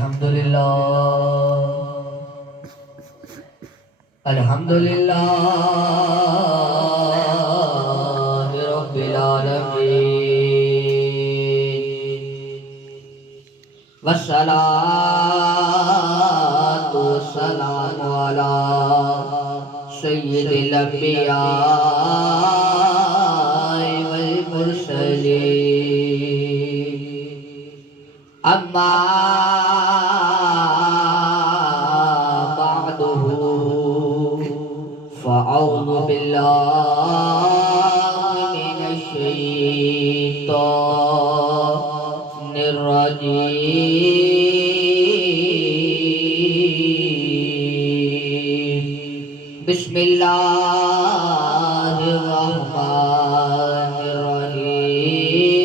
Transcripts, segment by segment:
अल्हम्दुलिल्लाह अल्हम्दुलिल्लाह रब्बिल आलमीन वस्सलातु वस्सलामु अला सय्यिदिल अंबिया वल मुरसलीन अम्मा फ़अऊज़ु बिल्लाहि मिनश शैतानिर रजीम बिस्मिल्लाहिर रहमानिर रहीम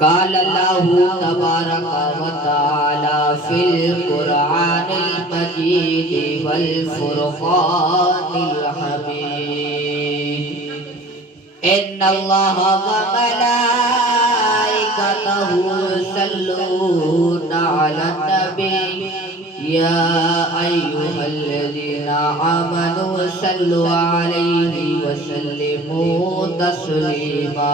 क़ाल अल्लाहु तबारक व तआला फिल कुरआनिल मजीद वल फुरक़ानिल हमीद इन्नल्लाहा व मलाइकतहु युसल्लूना अलन नबी या अय्युहल्लज़ीना आमनू सल्लु अलैहि व सल्लिमू तस्लीमा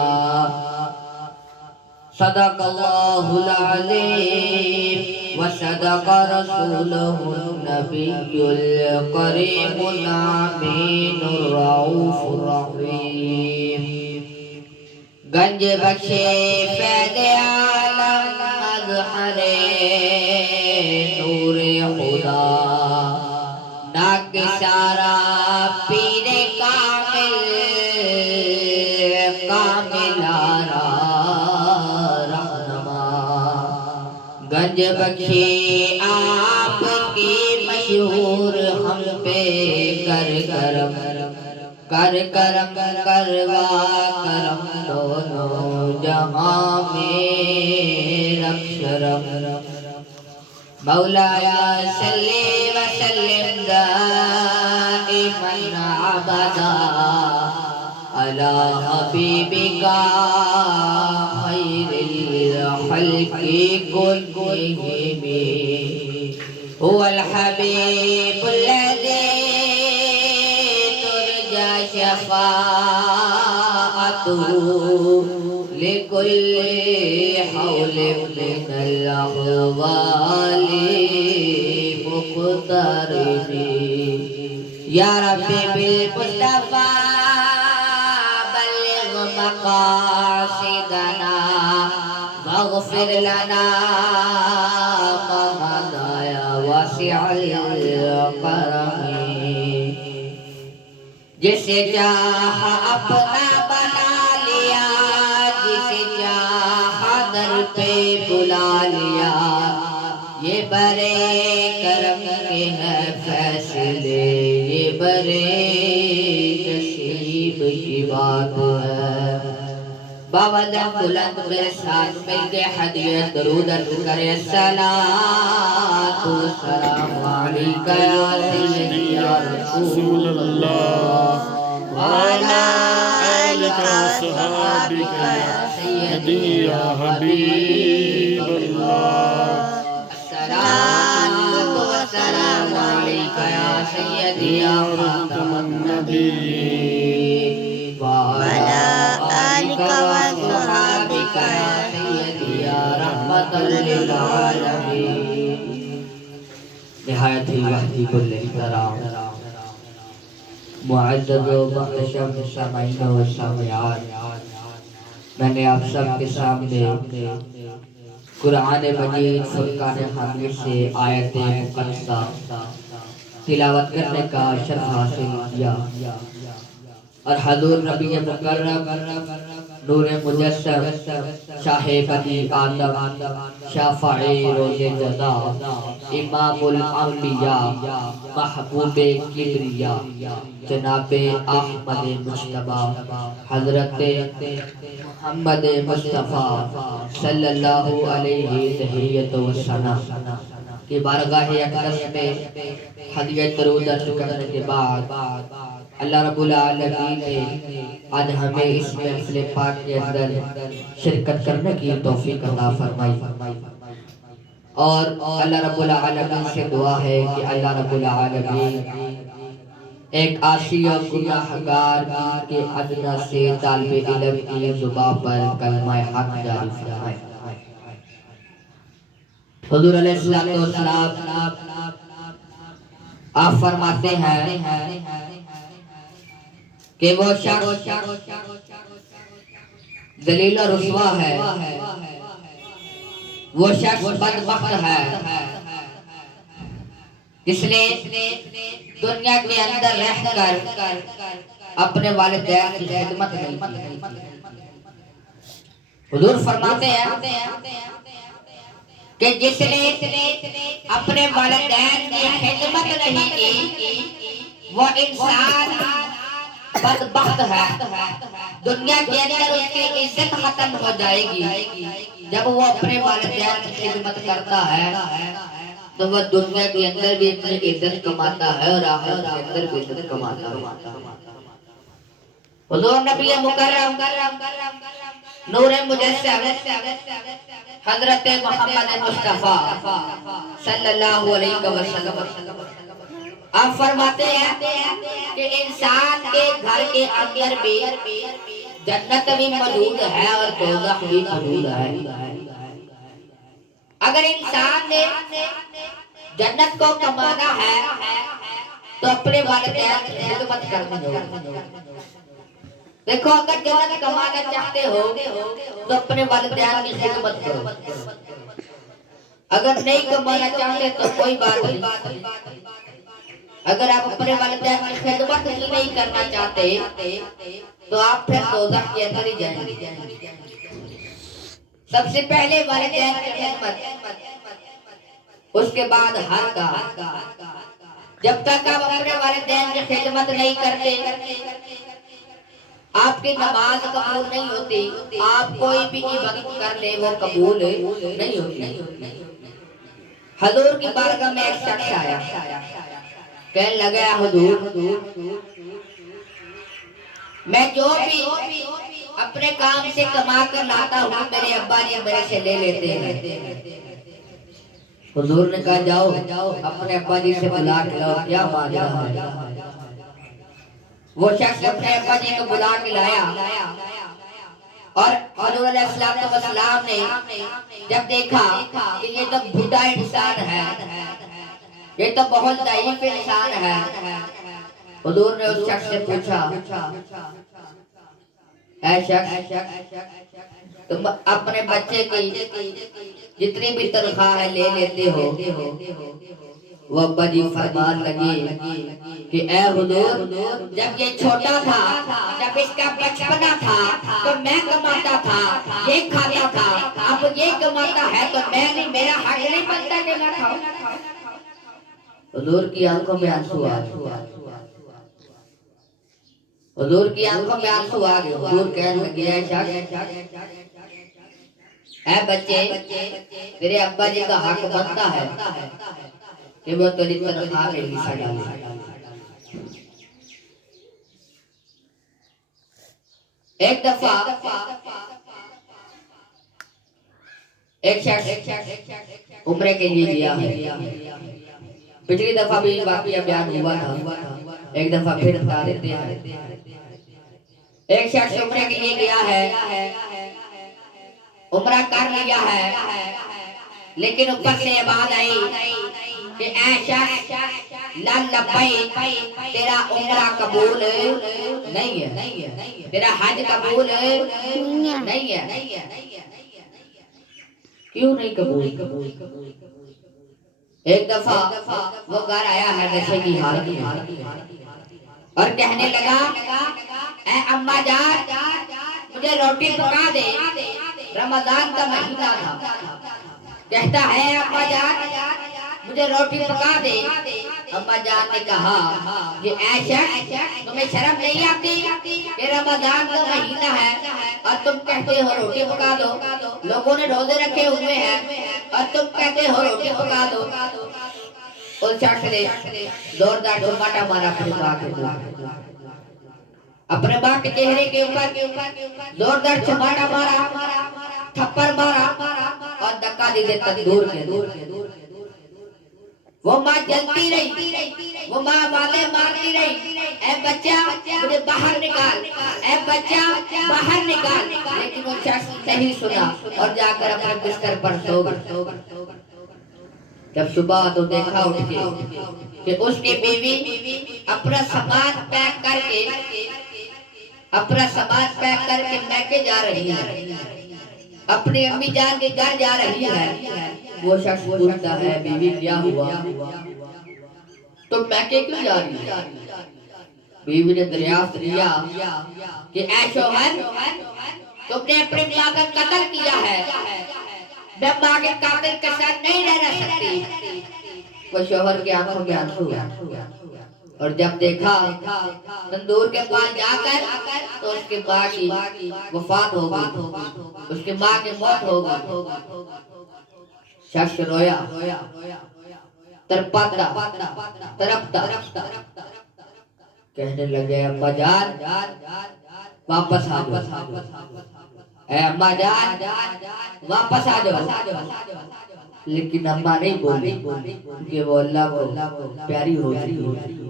सदक़ल्लाहुल अज़ीम व सदक़ रसूलुहुन नबियुल करीमुल अमीनुर रऊफुर रहीम गंज बख्शे फैज़े आलम मज़हरे नूरे खुदा नाकिसारा पीरे कामिलारा गंज बख्शे आपकी मशहूर हम पे कर करम करवा करम दोनों जहां में रक्षरम मौलाया सल्ली व सल्लिम दाइमन अबदा अला हबीबिका खैरिल खल्क़ि कुल्लिहिम हुवल हबीबुल लज़ी तुरजा शफ़ाअतुहु लिकुल्लि हौलिन मिनल अहवालि मुक़तरिबी या रब्बी बिल मुस्तफ़ा बल्लिग़ मक़ासिदना वग़फ़िर लना मा मदा या वासिअल करम जिसे चाहा अपना बना लिया जिसे चाहा दर पे बुला लिया ये बड़े करम के हैं फैसले ये बड़े नसीब की बात है बावजह बुलंद मेरे साथ मिलके हदियत दरूद अर्ज़ करे अस्सलातु वस्सलामु अलैका या सय्यदी या रसूल अल्लाह व अला आलिका व सहाबिका या सय्यदी या हबीब अल्लाह अस्सलातु वस्सलामु अलैका या सय्यदी या खातमन नबिय्यीन व अला आलिका व सहाबिका या सय्यदी या रहमतल लिल आलमीन निहायत ही वहदी कुल इहतराम मुअज़्ज़ज़ व मुहतशम सामईन व सामियात मैंने आप सब के सामने कुरान मजीद फुरकान हमीद से आयत मुक़द्दसा तिलावत करने का शर्फ हासिल किया और हज़ूर नबी मुकर्रम नूरे मुजस्सम शाहे बनी आदम शाफ़ाए रोज़े जज़ा इमामुल अंबिया महबूबे किबरिया जनाबे अहमद मुज्तबा हज़रत मोहम्मद मुस्तफ़ा सल्लल्लाहु अलैहि तहियत व सना की बारगाह अक़दस में हदियत दरूद अर्ज़ करने के बाद अल्लाह रब्बुल आलमीन ने आज हमें इस महफिल पाक के अंदर शिरकत करने की तौफीक अता फरमाई। और अल्लाह रब्बुल आलमीन से दुआ है कि अल्लाह रब्बुल आलमीन एक आशी और गुनाहगार के अदना से तालिबे इल्म की जुबान पर कलमा हक जारी फरमाए। हुजूर अलैहिस्सलातु वस्सलाम आप फरमाते हैं कि वो शख्स जलील और रुसवा है, वो शख्स बदबख्त है इसलिए दुनिया के अंदर रहकर अपने वालिदैन की खिदमत नहीं की। हुजूर फरमाते हैं कि जिसने अपने वालिदैन की खिदमत नहीं की वो इंसान बदबख्त है। दुनिया के अंदर उसकी इज्जत खत्म हो जाएगी। जब वो अपने वालिदैन की खिदमत करता है तो वह दुनिया के अंदर भी अपनी इज्जत कमाता है और आखिरत के अंदर भी इज्जत कमाता है। हुजूर नबी मुकर्रम नूर मुजस्सम हजरत मोहम्मद मुस्तफा सल्लल्लाहु अलैहि वसल्लम आप फरमाते हैं कि इंसान के घर के अंदर भी जन्नत भी मौजूद है और दोज़ख भी मौजूद है। अगर इंसान ने जन्नत को कमाना है तो अपने वालिदैन की खिदमत करनी होगी। देखो अगर जन्नत कमाना चाहते हो तो अपने वालिदैन की खिदमत करो, अगर नहीं कमाना चाहते तो कोई बात नहीं। अगर आप अपने वालिदैन की खिदमत ही नहीं करना चाहते तो आप फिर दोज़ख के अंदर ही जाएंगे। सबसे पहले वालिदैन की खिदमत, उसके बाद हर का। जब तक आप अपने वालिदैन की खिदमत नहीं करते आपकी नमाज कबूल नहीं होती, आप कोई भी इबादत कर ले वो कबूल नहीं होती। हुजूर की बारगाह में एक शख्स आया, कहने लगा हुजूर मैं जो भी अपने काम से कमा कर लाता हूँ मेरे अब्बा जी मेरे से ले लेते हैं। हुजूर ने कहा जाओ अपने अब्बा जी से बुला के लाओ, क्या माजरा है। वो शख्स अपने अब्बा जी को बुला के लाया और हुजूर अलैहिस्सलातु वस्सलाम ने जब देखा कि ये तो बूढ़ा इंसान है, ये तो बहुत ज़ईफ इंसान है, हुजूर ने उस शख्स से पूछा ऐ शख्स तुम अपने बच्चे की जितनी भी तनख्वाह है ले लेते हो। वो अब्बा जी फरमान लगे कि ऐ हुजूर जब ये छोटा था, जब इसका बचपना था तो मैं कमाता था, ये खाता था, अब ये कमाता है तो मैं नहीं, मेरा हक नहीं बनता कि मैं खाऊं। हुजूर की आंखों में आंसू आ गए, हुजूर की आंखों में आंसू आ गए। हुजूर कहने लगे ऐ शख्स ऐ बच्चे तेरे अब्बा जी का हक बनता है कि वो तेरी तनख्वाह में हिस्सा डाले। एक दफा एक शख्स उम्रे के लिए गया है। पिछली दफा भी वाकया बयान हुआ था, एक दफा फिर बता देते हैं। एक शख्स उम्रे के लिए गया है, उम्रा कर लिया है, लेकिन ऊपर से ये बात आई कि ऐ शख्स ला लब्बैक तेरा उम्रा कबूल नहीं है, तेरा हज कबूल नहीं है। क्यों नहीं कबूल? एक दफा वो घर आया है नशे की हालत में और कहने लगा ऐ अम्मा जान मुझे रोटी पका दे, रमजान का महीना था। कहता है अम्मा जान मुझे रोटी पका दे। अम्मा जान ने कहा कि ऐसा तुम्हें शर्म नहीं आती कि रमजान का महीना है और तुम कहते हो रोटी पका दो, लोगों ने रोजे रखे हुए हैं और तुम कहते हो रोटी पका दो। उस शख्स ने जोरदार चुमाटा मारा अपनी मां के मुंह। अपने माँ के चेहरे के ऊपर जोरदार चमाटा मारा, थप्पड़ मारा और धक्का दे देता दूर के दूर। वो माँ जलती रही, वो माँ वाले मारती रही, ऐ बच्चा मुझे बाहर निकाल, ऐ बच्चा बाहर निकाल। लेकिन वो शख्स नहीं सुना और जाकर अपने बिस्तर पर सो गया। जब सुबह तो देखा उठ के कि उसकी बीवी अपना सामान पैक करके मैके जा रही है, अपनी अम्मी जान के घर जा रही है। वो शख्स पूछता है बीवी क्या हुआ, तो मैके क्यों जा रही है? बीवी ने दरियाफ्त किया कि ऐ शौहर, तुमने अपनी माँ का कत्ल किया है, मैं माँ के कातिल के साथ नहीं रह सकती। वो शौहर के आंखों में आंसू, और जब देखा तंदूर के पास जाकर तो उसके माँ की वफात हो गई, उसकी माँ की मौत हो गई। शख्स रोया, तरपता, तरपता, कहने लगे अम्मा जान वापस आ जाओ, ऐ अम्मा जान वापस आ जाओ। लेकिन अम्मा नहीं बोली कि वो अल्लाह को प्यारी हो चुकी।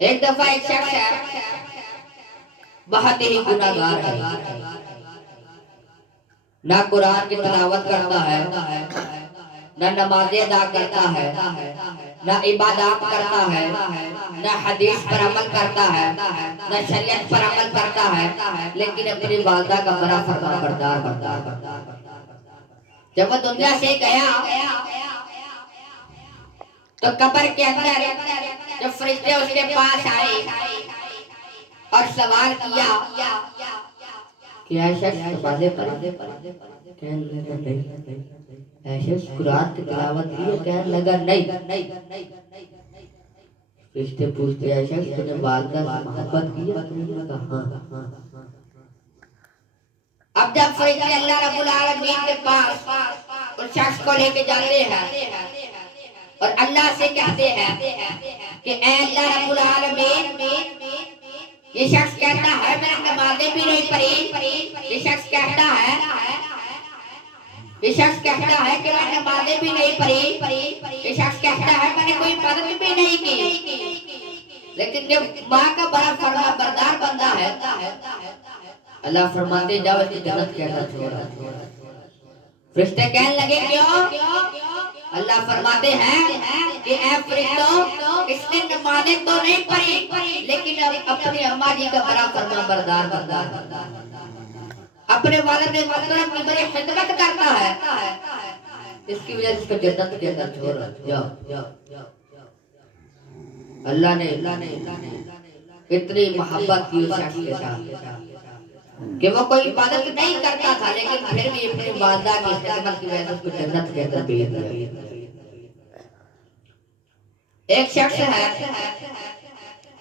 एक दफा एक शख्स है, बहुत ही गुनाहगार है, ना कुरान की तिलावत करता है, ना नमाज़ें अदा करता है, ना इबादत करता है, ना हदीस पर अमल करता है, ना शरीयत पर अमल करता है, लेकिन अपनी वालिदा का बड़ा फरमाबरदार। जब वो दुनिया से गया तो कब्र के अंदर जब फरिश्ते उसके पास आए और सवाल किया कि ऐसा वादे पर ऐसे कुरान की तिलावत की है? कहने लगा नहीं। फरिश्ते पूछते ऐसा तूने वालिदा से मोहब्बत की है? कहने लगा हाँ। अब जब फरिश्ते अल्लाह रब्बुल आलमीन के पास उस शख्स को लेके जाते हैं और अल्लाह से कहते हैं कि ऐ अल्लाह रब्बुल आलमीन, ये शख्स कहता है मैंने नमाज़ें भी नहीं पढ़ी, ये शख्स कहता है कि मैंने नमाज़ें भी नहीं पढ़ी, ये शख्स कहता है मैंने कोई इबादत भी नहीं की। लेकिन जब माँ का बड़ा फरमाबरदार बंदा है, अल्लाह फरमाते जाओ इसकी जन्नत के अंदर छोड़ो। फरिश्ते कहने लगे क्यों? अल्लाह फरमाते हैं कि ऐ फरिश्तों, इसने नमाज़ें तो नहीं पढ़ी, लेकिन अपनी अम्मा जी का बड़ा फरमाबरदार बंदा, अपने वालिद मोहतरम की बड़ी खिदमत करता है, इसकी वजह से इसको जन्नत के अंदर छोड़ जाओ। अल्लाह ने इतनी मोहब्बत की उस शख्स के साथ कि वो कोई इबादत नहीं करता था, लेकिन फिर भी अपनी वालिदा की खिदमत की वजह से उसको जन्नत के अंदर भेज दिया। एक शख्स है,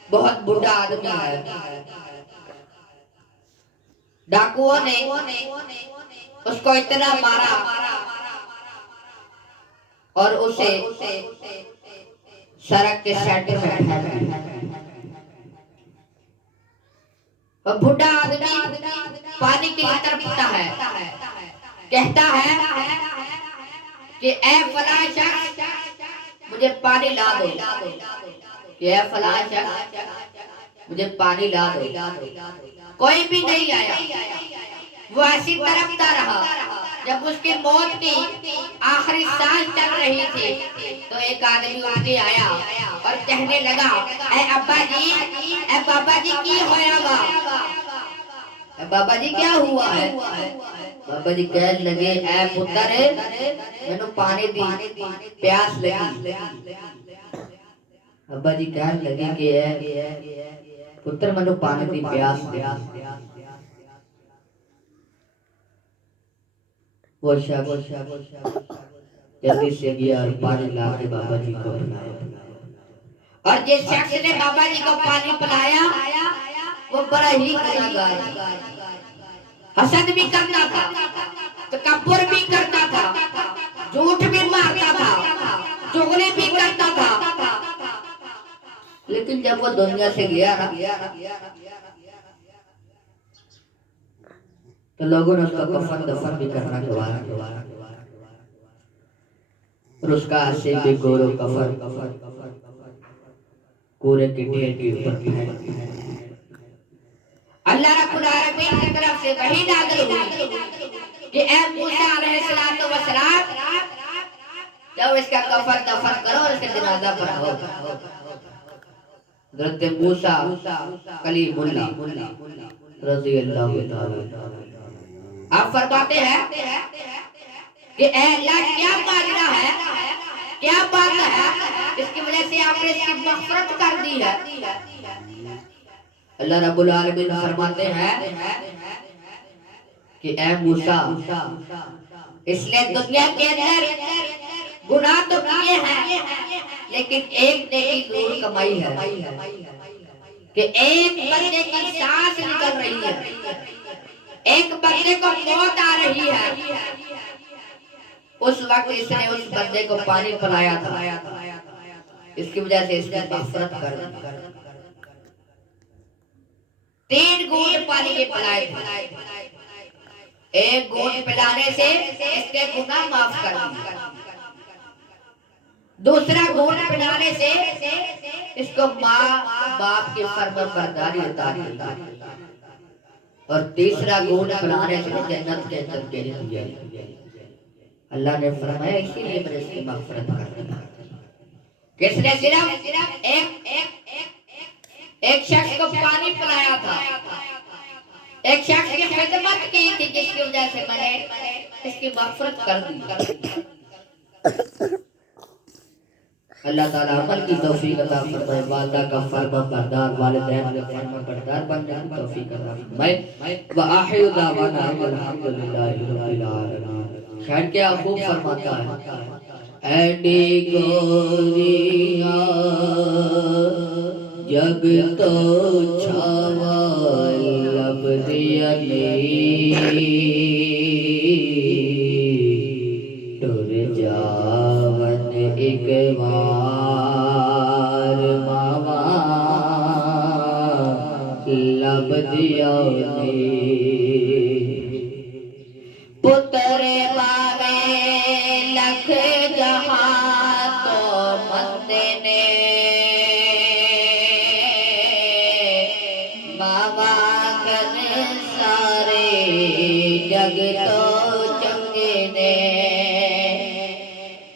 बहुत बूढ़ा आदमी है, डाकुओं ने उसको इतना मारा और उसे सड़क के साइड में बैठा दिया। और बूढ़ा आदमी पानी की तरफता है, कहता है कि ऐ फलां शख्स मुझे पानी ला दो, कि ऐ फलां शख्स मुझे पानी ला दो। कोई भी नहीं आया, वो ऐसी तरफता रहा। जब उसकी मौत की आखिरी सांस चल रही थी तो एक आदमी उठ के आया और कहने लगा ऐ अब्बा जी, ऐ बाबा जी की होयागा, ऐ बाबा जी क्या हुआ है? बाबा जी कहने लगे ऐ पुत्र मैनू पानी दी प्यास लगी। अब्बा जी कहने लगे कि ऐ पुत्र मैनू पानी दी प्यास लगी। वो शख्स जल्दी से गया और पानी ला के बाबा जी को पिलाया। और जिस शख्स ने बाबा जी को पानी पिलाया वो बड़ा ही गुनाहगार, हसद भी करता था, तकब्बुर भी करता था, झूठ भी मारता था, चुगली भी करता था, लेकिन जब वो दुनिया से गया ना तो लोगों ने उसका कफन दफन भी करना गवारा और उसका आशिक भी गोरो कफन कूड़े के ढेर के ऊपर फेंक दिया। अल्लाह रब्बुल आलमीन की तरफ से वही नाज़िल हुई कि ए मूसा अलैहिस्सलातु वस्सलाम जाओ इसका कफन दफन करो और इसका जनाजा पढ़ाओ। हज़रत मूसा कलीमुल्लाह रज़ी अल्लाह ताला आप फरमाते हैं कि ए अल्लाह क्या माजरा है, क्या बात है इसकी वजह से आपने इसकी मग़फ़िरत कर दी है। अल्लाह रब्बुल आलमीन फरमाते हैं कि ए मूसा इसने दुनिया के अंदर गुनाह तो किए हैं लेकिन एक नेकी जरूर कमाई है कि एक बंदे की सांस निकल रही है, एक बंदे को मौत आ रही है, उस वक्त इसने उस बंदे को पानी पिलाया था, इसकी वजह से इसने मग़फ़िरत कर दी। 3 घूंट पानी के पिलाए थे, एक घूंट पिलाने से इसके गुनाह माफ कर दिए, दूसरा घूंट पिलाने से इसको माँ बाप की फरमाबरदारी अता की और तीसरा घूंट पिलाने से जन्नत के अंदर चले गए। अल्लाह ने फरमाया इसीलिए मैंने इसकी मग़फ़िरत कर दी। किसने सिर्फ एक शख्स को पानी पिलाया था, एक शख्स की खिदमत की थी जिसकी वजह से मैंने इसकी मग़फ़िरत कर दी। अल्लाह ताला अमल की तौफीक अता फरमाए, वालिदा का फरमाबरदार वालिदैन का फरमाबरदार बनने की तौफीक अता फरमाए। व आखिर दावाना अल्हम्दुलिल्लाहि रब्बिल आलमीन। खैर क्या खूब फरमाता है, ऐडी गोरिया जग तो छावा लब दिया टुर जावन एक बार मावा लब दिया पुत्र बावे लख जहां तो मंदे ने मावा कर सारे जग तो चंगे ने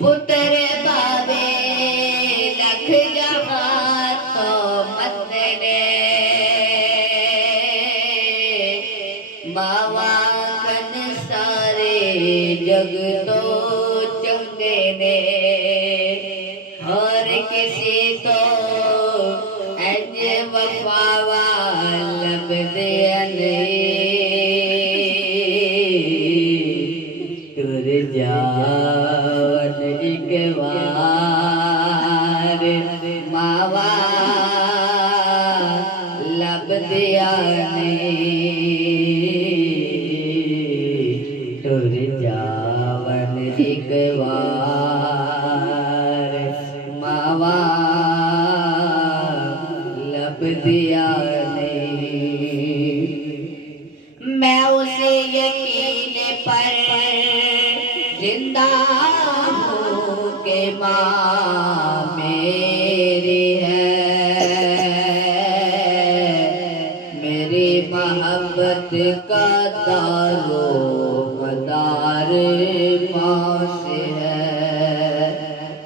पुत्र बावे लख जहां तो मंदे ने मावा जग तो चंगे ने हर किसी तो अज वफावा लब दे टुर जावन एक बार मावा लब दिया टुर जावन एक बार मावा लब दिया मैं उसे यकीन पर जिंदा हूँ के माँ मेरी है, मेरी मोहब्बत का दारो मदार माँ से है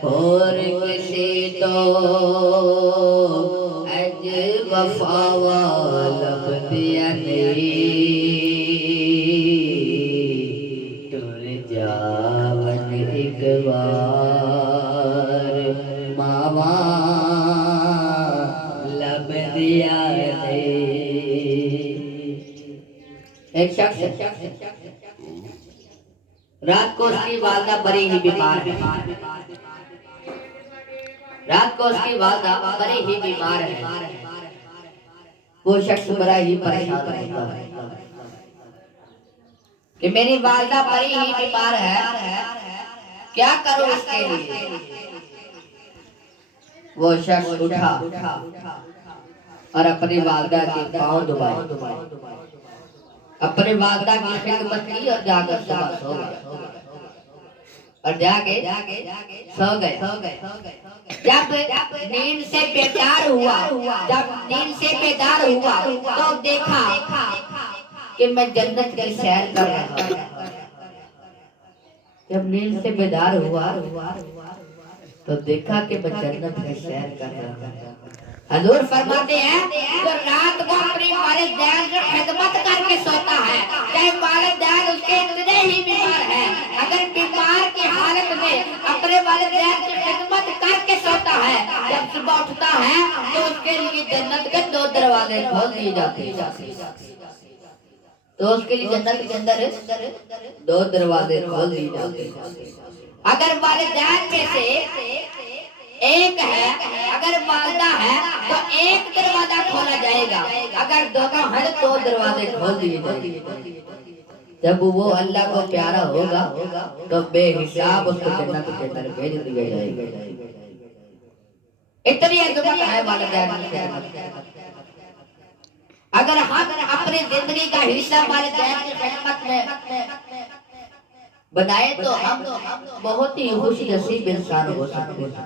और किसी तो अज वफावा लब दिया टुर जावन एक बार मावा लब दिया एक शख्स रात को उसकी वालदा बड़ी ही बीमार है, रात को उसकी वालदा बड़ी ही बीमार है, वो शख्स बड़ा ही परेशान रहता है कि मेरी वालदा बड़ी ही बीमार है, क्या करूं इसके लिए। वो शख्स उठा और अपनी वालदा के पांव दबाए, अपनी वालदा की खिदमत की और जाकर सुबह सो गए और जाके सो गए। जब नींद से बेदार हुआ, जब नींद से बेदार हुआ तो देखा कि मैं जन्नत की सैर कर रहा हूं। जब नींद से बेदार हुआ तो देखा कि मैं जन्नत की सैर कर रहा हूं। हजूर फरमाते हैं जो रात को अपने वालिदैन की खिदमत करके सोता है, चाहे वालिदैन उसके इतने ही बीमार है, अगर बीमार की हालत में अपने वालिदैन की खिदमत करके सोता है, जब सुबह उठता है तो उसके लिए जन्नत के 2 दरवाजे खोल दिए जाते हैं। तो उसके लिए जन्नत के अंदर 2 दरवाजे खोल दिए जाते हैं। अगर वालिदैन में से एक है, अगर वालदा है तो एक दरवाजा खोला जाएगा, अगर दोनों हैं तो 2 दरवाजे खोल दिए जाएंगे। जब वो अल्लाह को प्यारा होगा तो बेहिसाब उसको जन्नत के अंदर भेज दिया जाएगा। इतनी अजमत है वालिदैन की खिदमत। अगर हम अपनी जिंदगी का हिस्सा वालिदैन की खिदमत में बनाए तो हम बहुत ही खुशनसीब इंसान हो सकते हैं।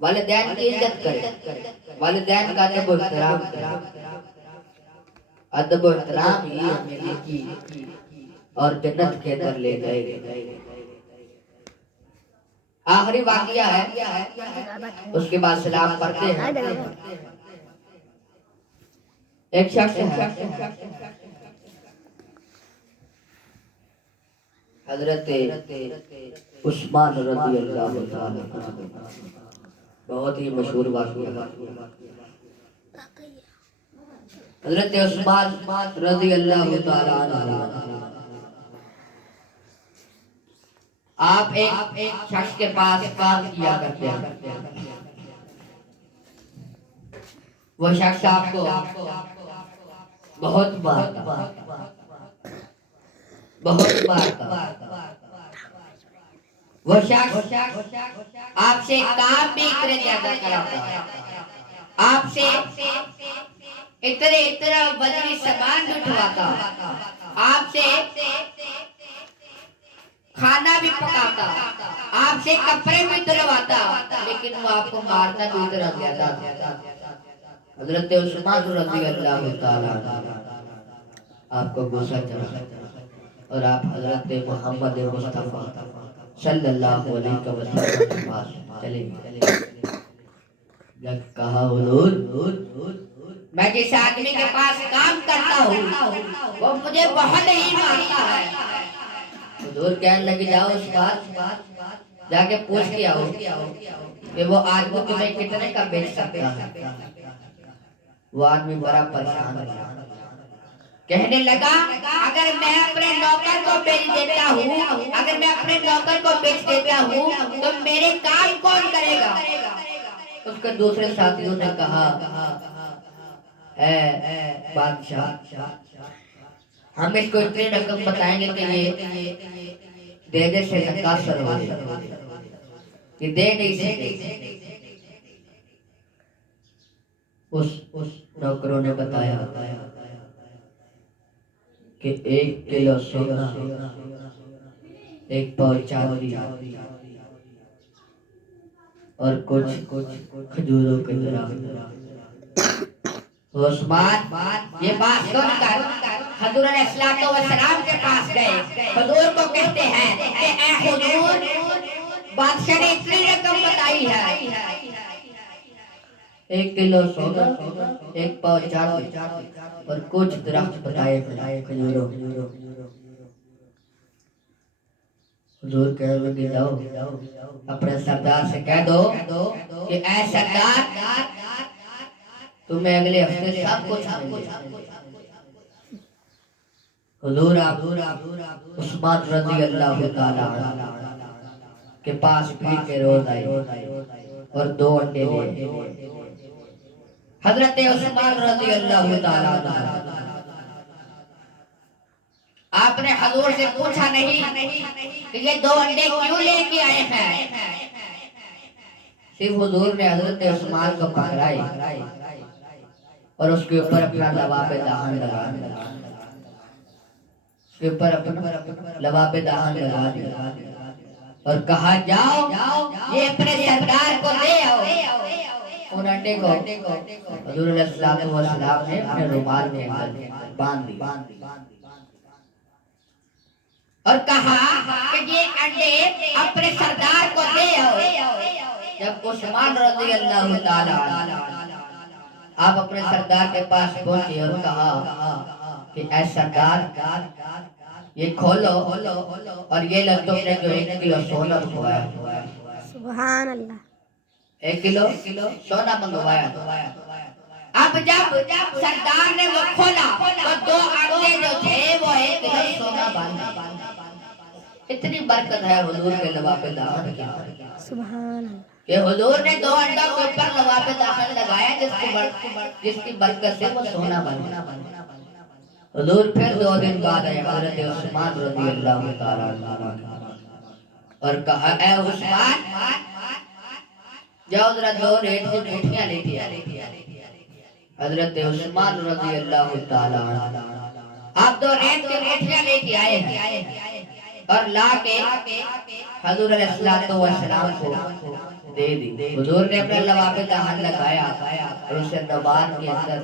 वालिदैन की इज्जत करें, वालिदैन का अदब और एहतराम करें। अदब और एहतराम ही हमें नेकी और जन्नत के अंदर ले जाएगा। आखिरी वाकया है, उसके बाद सलाम पढ़ते हैं। एक शख्स है हजरत उस्मान रज़ी अल्लाह ताला, बहुत ही मशहूर वाक़या। हजरत उस्मान रज़ी अल्लाह ताला अन्हु, आप एक शख्स के पास काम किया करते हैं। वो शख्स आपको बहुत मारता, बहुत मारता। वो शख्स आपसे काम भी इतने ज्यादा कराता, आपसे इतने बदली सामान भी उठवाता, आपसे खाना भी पकाता, आपसे कपड़े भी धुलवाता, लेकिन वो आपको मारना भी इतना ज्यादा था। हजरत उस्मान रज़ी अल्लाह ताला आपको गुस्सा चढ़ा और आप हजरत मोहम्मद मुस्तफा सल्लल्लाहु अलैहि वसल्लम के पास चले। जब कहा हुजूर, मैं जिस आदमी के पास काम करता हूँ वो मुझे बहुत ही मारता है। हुजूर कहने लगे जाओ उस बात जाके पूछ के आओ कि वो आदमी तुम्हें कितने का बेच सकता है। वो आदमी बड़ा परेशान है, कहने लगा अगर मैं अपने नौकर को बेच देता हूँ, अगर मैं अपने नौकर को बेच देता हूँ तो मेरे काम कौन करेगा। उसके दूसरे साथियों ने कहा है बादशाह, हम इसको इतनी रकम बताएंगे कि ये देने से नकासर हो, ये दे नहीं सकते। उस नौकरों ने बताया कि 1 किलो सोना, 1 पाव चांदी और कुछ खजूरों के दरख्त। उस्मान ये बात सुनकर हजूर अलैहिस्सलातु वस्सलाम के पास गए। हजूर को कहते हैं कि ऐ हुजूर, बादशाह ने इतनी रकम बताई है, 1 किलो सोना, 1 पाव चांदी और कुछ दरख्त बताए खजूरों। हुजूर कह लगे जाओ अपने सरदार से कह दो कि ऐ सरदार, तुम्हें अगले हफ्ते सब कुछ मिलेगा। हुजूर आप उस्मान रज़ी अल्लाह ताला के पास भीड़ के रोज आए और 2 अंडे लिए। हजरत उस्मान रज़ी अल्लाह ताला आपने हजूर से पूछा नहीं कि ये 2 अंडे क्यों लेके आए हैं, फिर हुजूर ने हजरत उस्मान को पकड़ाई और उसके ऊपर अपना लवाबे दाहन लगा दिया, उसके ऊपर अपना लवाबे दाहन लगा दिया और कहा जाओ ये अपने सरदार को ले आओ। उन अंडे को हुजूर सल्लल्लाहु अलैहि वसल्लम ने अपने रुमाल में बांध दिया और कहा कि ये अंडे अपने सरदार को दे आओ। जब उस्मान रज़ी अल्लाह ताला आप अपने सरदार के पास पहुंचे और कहा कि ऐ सरदार ये खोलो और ये लो तुमने जो 1 किलो सोना मंगवाया, सुभान अल्लाह, 1 किलो सोना मंगवाया। अब जब सरदार ने वो खोला तो 2 अंडे जो थे वो 1 किलो सोना बन। इतनी बरकत है हुजूर के लवाबे दाहन की, सुभान अल्लाह, कि हुजूर ने 2 अंडों के ऊपर लवाबे दाहन लगाया जिसकी बरकत से वो सोना बन। हुजूर फिर 2 दिन बाद आए हजरत उस्मान रज़ी अल्लाह ताला अन्हु और कहा ऐ उस्मान जाओ जरा 2 रेत की मुठियां लेके आ। हजरत उस्मान रज़ी अल्लाह ताला आप 2 रेत की मुठियां लेके आए हैं और लाके हजूर अलैहिस्सलातु वस्सलाम को दे दी। हुजूर ने अपना लवाबे दाहन लगाया और उसे दरबार के अंदर